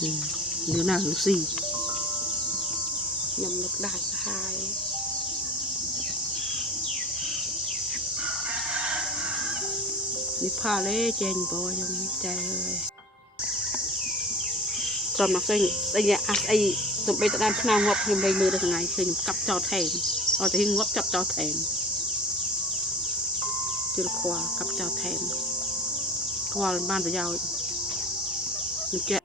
nếu nào hướng xì nhầm lực đại hai đi pha lê chèn bò nhầm chè ơi tròn mặc xanh xanh nhẹ ai tụi bây tụi em nào ngọc nhầm đây mưa được ngày thì nhầm cặp cho thèm rồi thì ngọc cặp cho thèm chưa qua cặp cho thèm qua ban tự giao nhầm chè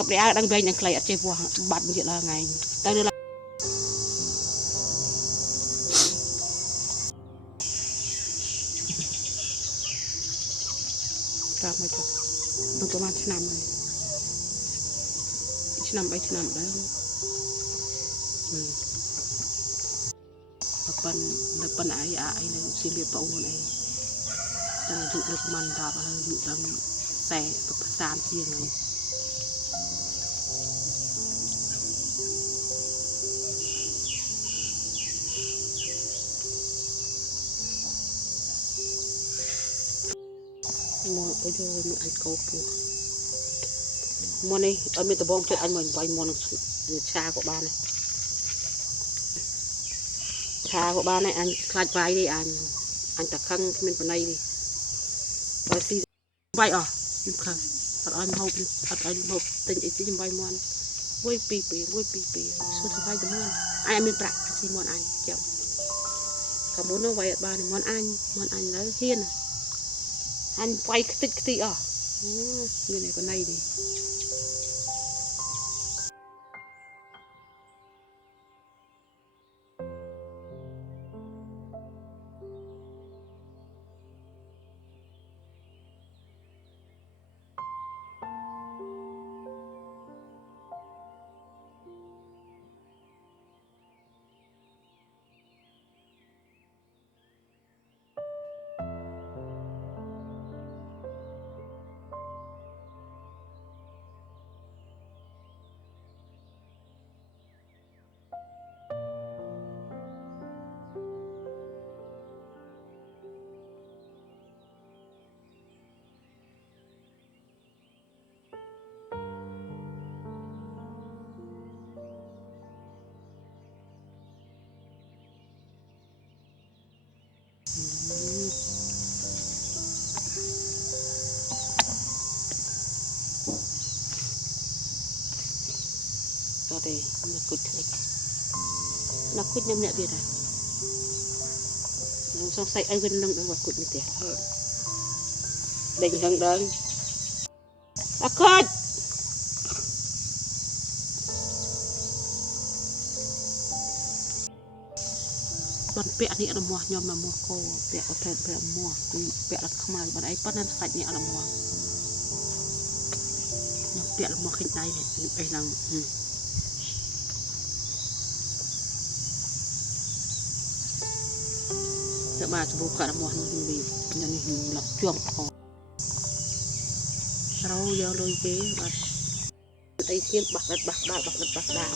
cặp đẻ đang về đang lấy ở trên vua bận vậy là ngày tới đưa là cặp mấy chục nó có mang năm này năm bảy năm đấy phần ai này xin việc bầu này đang dự được màn đạp dự đang xe tập sàn chiên này mua bây giờ mình ăn câu pù mua này ở bên tờ bông chết anh mình vay mua trà của ba này trà của ba này anh khai vay đi anh tập khăn mình vào đây đi và xì vay à nhưng không anh hộp tình ý chí vay mua vui pì số thằng vay tụi mua ai mình bạc xin mua anh chậm cả muốn nó vay ở ba này món anh nó hiên anh quay tích tí à người này con này đi rồi đây nó cút nhâm nhẹ biệt à xong say ai bên nông và cút như thế định hướng đơn cút con bẹ này là mua nhom là mua cô bẹ có thể bẹ mua bẹ là không ai bọn ấy bắt nên sạch nhẹ là mua bẹ là mua khinh tay này đây là แต่มาจะบุกกระมอนมันมีนั่นนี่หลับจ้วงคอเราเยอะเลยเจ๊บัดไอ้เทียนบักดัดบักดาบักดัดบักดา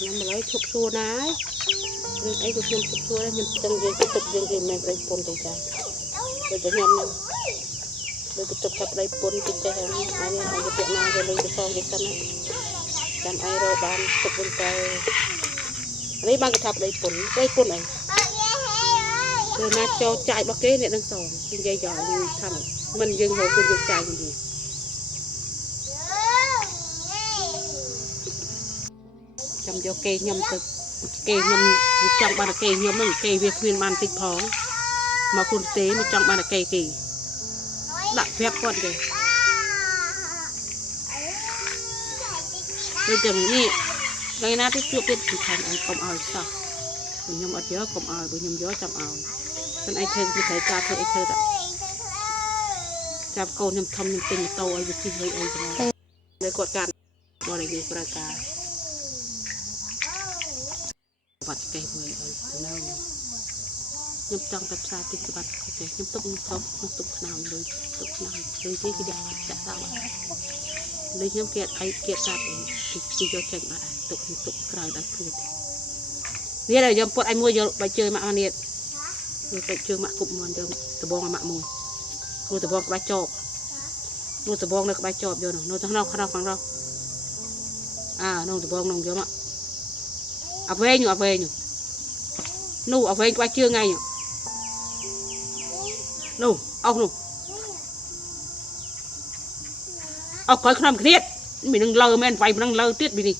น้ำเลยชุบชัวนะเรื่องไอ้ชุบชัวชุบชัวแล้วมันจังยังตุกยังยังแมงไรปนใจใจเลยจะยำเลยเลยจะตุกกับไรปนใจใจอันนี้ไอ้จะเปียกน้ำเลยจะฟองกันนะจำไอ้เราบานตุกบนใจอันนี้บางกระทับไรปนไอ้เลยมาโจจ่ายบักเก้เนี่ยทั้งสองยังใหญ่ๆยังทำมันยังหัวคุณยังจ่ายอยู่ดีจำโยเกยยำตึกเกยยำจังบานเกยยำนั่งเกยเวียดเวียนมันติดท้องมาคุณเต้มาจังบานเกยเกยดักแพบก่อนเลยเลยจังนี่ไงนะที่จุดเป็นที่ทำไอ้กลมเอาสักบุญยำอัดเยอะกลมเอาบุญยำเยอะจำเอาเป็นไอ้เธอที่ใส่กาเธอไอ้เธอจับโกนยำทำยำติงโตไอ้บุตรเลยไอ้จังเลยกดการบริเวณประกาศบัดเกยเลยนั่งยำจังตัดสายติดบัดเกยยำตุกเขาตุกขนาวเลยตุกขนาวเลยที่เด็กจะสาวเลยยำเกียดไอ้เกียดการเองที่โยเชงอะไรตุกกลายดังพูดนี่เลยยำปวดไอ้มวยไปเจอมาอันนี้ไปเจอมากุบมันเดิมตะบองมามูนูตะบองใบจอบนูตะบองเลยใบจอบเยอะหนูทั้งเราข้างเราฝั่งเรานูตะบองนงเยอะมากเอาเวงอยู่นูเอาเวงไปเจอไงอยู่นูเอานูเอาคอยขนมเครียดมีนังเลอแม่นไปนังเลอติดไปดิ